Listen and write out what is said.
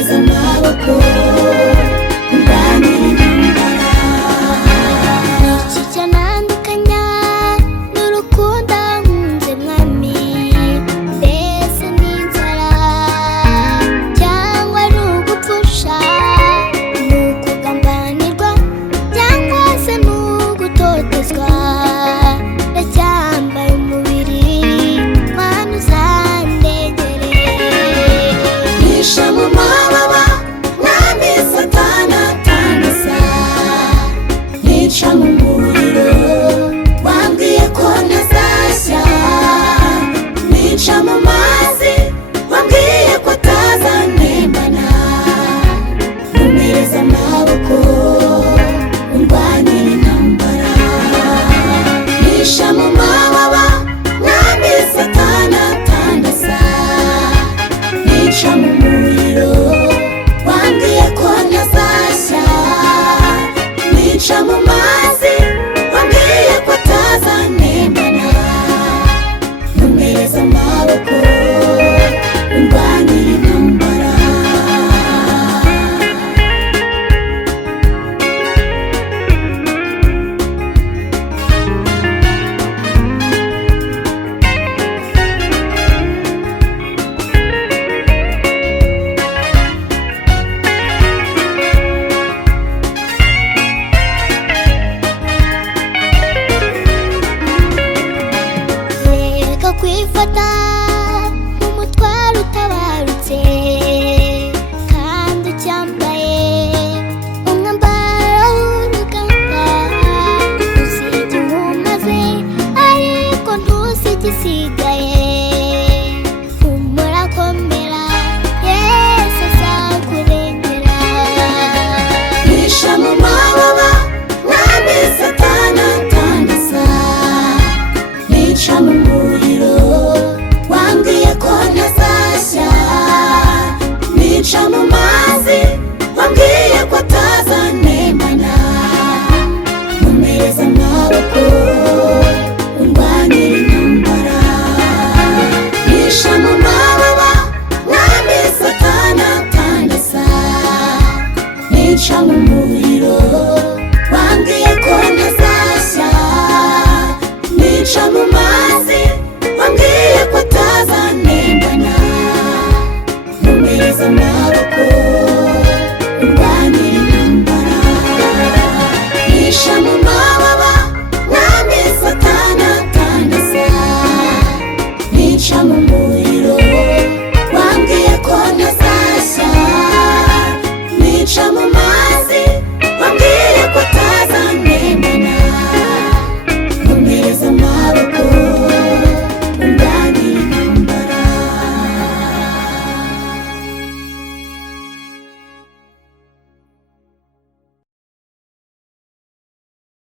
nkomereza amaboko ndwanira intambara. iki cyanandukanya n'urukundo nkunze mwami, mbese n'inzara cyangwa ari ugupfusha, ni ukugambanirwa cyangwa se ni ugutotezwa, ndacyambaye umubiri mwami uzandegere. Nisha mu mababa mwami satani atandasa, nica mu muriro wambwiye ko ntazashya, nica mu mazi wambwiye ko atazantembana, nkomereza amaboko undwanira intambara. Nisha mu mababa mwami satani atandasa, nica mu muriro wambwiye ko ntazashya, nica mu mazi wambwiye ko atazantembana, nkomereza amaboko undwanira intambara. reka kwifata nk'umutwaro utabarutse, kandi ucyambaye umwambaro w'urugamba. usibye inkumaze ariko ntusige isigaye, humura komera yesu azakurengera. Nisha mu mababa mwami satani atandasa, nica mu muriro wambwiye ko ntazashya, nica mu mazi wambwiye ko atazantembana, nkomereza amaboko undwanira intambara. Nisha mu mababa mwami satani atandasa, nica mu muriro